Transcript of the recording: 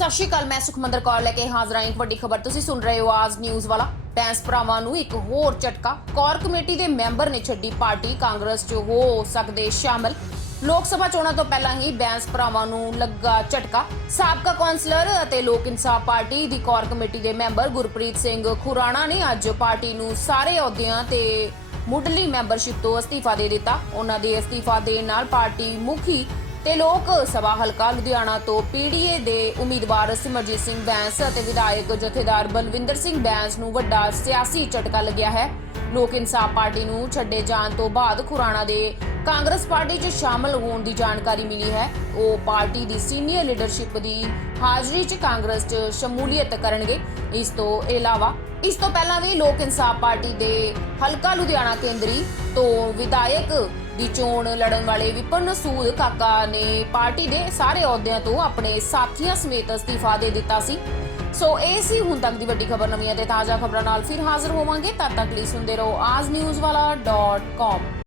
ਸਤਿ ਸ਼੍ਰੀ ਅਕਾਲ, ਮੈਂ ਸੁਖਮੰਦਰ ਕੌਰ ਲੈ ਕੇ ਹਾਜ਼ਰ ਹਾਂ ਇੱਕ ਵੱਡੀ ਖਬਰ। ਤੁਸੀਂ ਸੁਣ ਰਹੇ ਹੋ ਆਜ ਨਿਊਜ਼ ਵਾਲਾ। ਬੈਂਸ ਭਰਾਵਾਂ ਨੂੰ ਇੱਕ ਹੋਰ ਝਟਕਾ। ਕੌਰ ਕਮੇਟੀ ਦੇ ਮੈਂਬਰ ਨੇ ਛੱਡੀ ਪਾਰਟੀ। ਕਾਂਗਰਸ 'ਚ ਹੋ ਸਕਦੇ ਸ਼ਾਮਲ। ਲੋਕ ਸਭਾ ਚੋਣਾਂ ਤੋਂ ਪਹਿਲਾਂ ਹੀ ਬੈਂਸ ਭਰਾਵਾਂ ਨੂੰ ਲੱਗਾ ਝਟਕਾ। ਸਾਬਕਾ ਕੌਂਸਲਰ ਅਤੇ ਲੋਕ ਇਨਸਾਫ ਪਾਰਟੀ ਦੀ ਕੌਰ ਕਮੇਟੀ ਦੇ ਮੈਂਬਰ ਗੁਰਪ੍ਰੀਤ ਸਿੰਘ ਖੁਰਾਣਾ ਨੇ ਅੱਜ ਪਾਰਟੀ ਨੂੰ ਸਾਰੇ ਅਹੁਦਿਆਂ ਤੇ ਮੁੱਢਲੀ ਮੈਂਬਰਸ਼ਿਪ ਤੋਂ ਅਸਤੀਫਾ ਦੇ ਦਿੱਤਾ। ਉਹਨਾਂ ਦੇ ਅਸਤੀਫਾ ਦੇਣ ਨਾਲ ਪਾਰਟੀ ਮੁਖੀ ਤੇ ਲੋਕ ਸਭਾ ਹਲਕਾ ਲੁਧਿਆਣਾ ਤੋਂ ਪੀਡੀਏ ਦੇ ਉਮੀਦਵਾਰ ਸਿਮਰਜੀਤ ਸਿੰਘ ਬੈਂਸ ਅਤੇ ਵਿਧਾਇਕ ਜਥੇਦਾਰ ਬਲਵਿੰਦਰ ਸਿੰਘ ਬੈਂਸ ਨੂੰ ਵੱਡਾ ਸਿਆਸੀ ਝਟਕਾ ਲੱਗਿਆ ਹੈ। ਲੋਕ ਇਨਸਾਫ ਪਾਰਟੀ ਨੂੰ ਛੱਡੇ ਜਾਣ ਤੋਂ ਬਾਅਦ ਖੁਰਾਣਾ ਦੇ ਕਾਂਗਰਸ ਪਾਰਟੀ 'ਚ ਸ਼ਾਮਲ ਹੋਣ ਦੀ ਜਾਣਕਾਰੀ ਮਿਲੀ ਹੈ। ਉਹ ਪਾਰਟੀ ਦੀ ਸੀਨੀਅਰ ਲੀਡਰਸ਼ਿਪ ਦੀ ਹਾਜ਼ਰੀ 'ਚ ਕਾਂਗਰਸ 'ਚ ਸ਼ਮੂਲੀਅਤ ਕਰਨਗੇ। ਇਸ ਤੋਂ ਇਲਾਵਾ, ਇਸ ਤੋਂ ਪਹਿਲਾਂ ਵੀ ਲੋਕ ਇਨਸਾਫ ਪਾਰਟੀ ਦੇ ਹਲਕਾ ਲੁਧਿਆਣਾ ਕੇਂਦਰੀ ਤੋਂ ਵਿਧਾਇਕ ਦੀ ਚੋਣ ਲੜਨ ਵਾਲੇ ਵਿਪਨ ਸੂਦ ਕਾਕਾ ਨੇ ਪਾਰਟੀ ਦੇ ਸਾਰੇ ਅਹੁਦਿਆਂ ਤੋਂ ਆਪਣੇ ਸਾਥੀਆਂ ਸਮੇਤ ਅਸਤੀਫਾ ਦੇ ਦਿੱਤਾ ਸੀ। ਸੋ ਇਹ ਸੀ ਹੁਣ ਤੱਕ ਦੀ ਵੱਡੀ ਖਬਰ ਨਵੀਆਂ ਤੇ ਤਾਜ਼ਾ ਖਬਰਾਂ ਨਾਲ ਫਿਰ ਹਾਜ਼ਰ ਹੋਵਾਂਗੇ। ਤਦ ਤੱਕ ਲਈ ਸੁਣਦੇ ਰਹੋ ਆਜ ਨਿਊਜ਼ ਵਾਲਾ .com